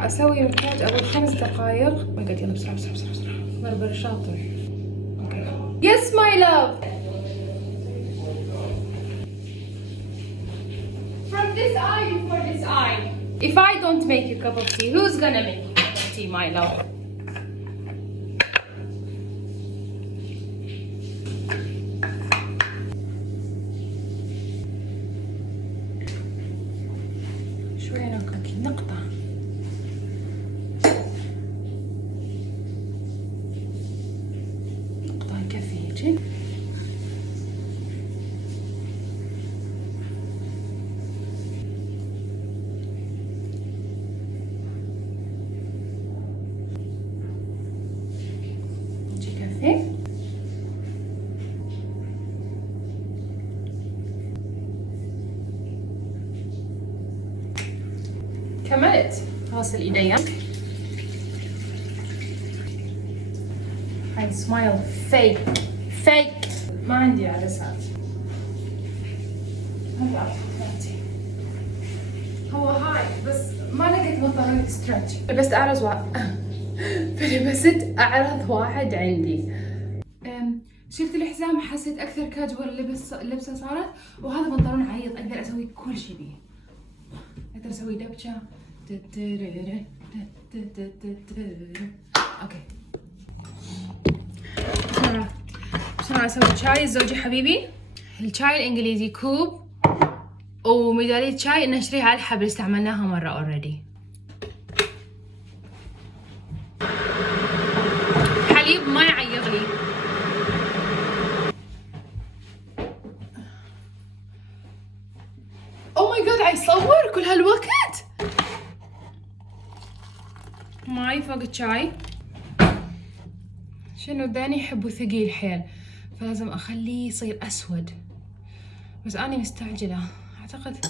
راح اسوي مكياج اول 5 دقائق. ما قد يلا بسرعه بسرعه بسرعه بسرعه. بربر شاطر. اوكي. يس ماي لاف. From this eye before this eye. If I don't make you a cup of tea, who's gonna make you a cup of tea, my love? شوية نقطة. نقطة يكفي هيجي. كملت غسل ايديا. هاي سمايل فيك فيك. ما عندي عدسات. هو هاي بس ما لقيت بطارية ستريتش. لبست أعرض فلبست أعرض واحد عندي. شلت الحزام حسيت أكثر كاجوال اللبسة صارت، وهذا بنطلون عريض أقدر أسوي كل شيء بيه. أقدر أسوي دبشة. أوكي. بسرعة أسوي شاي لزوجي حبيبي. الشاي الإنجليزي كوب، وميدالية شاي نشتريها على الحبل استعملناها مرة أوريدي. حليب ما يعيط لي. أوه ماي جاد عيصور كل هالوقت؟ ماي فوق الشاي. شنو داني يحبه ثقيل حيل، فلازم أخليه يصير أسود، بس أنا مستعجلة أعتقد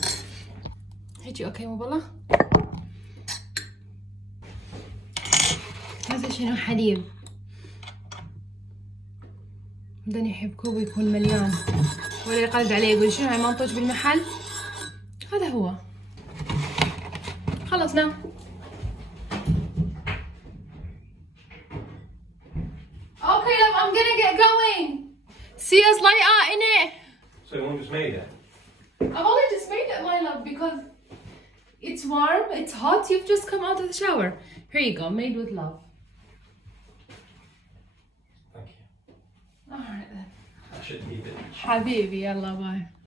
هيجي أوكي مو بالله. هذا شنو حليب. داني يحب كوب يكون مليان، ولا يقلد عليه يقول شنو هاي منطوج بالمحل. هذا هو. خلصنا. Okay, love, I'm gonna get going. See us later, innit? So you only just made it? I've only just made it, my love, because it's warm, it's hot, you've just come out of the shower. Here you go, made with love. Thank you. Alright then. I should leave it. حبيبي يلا باي.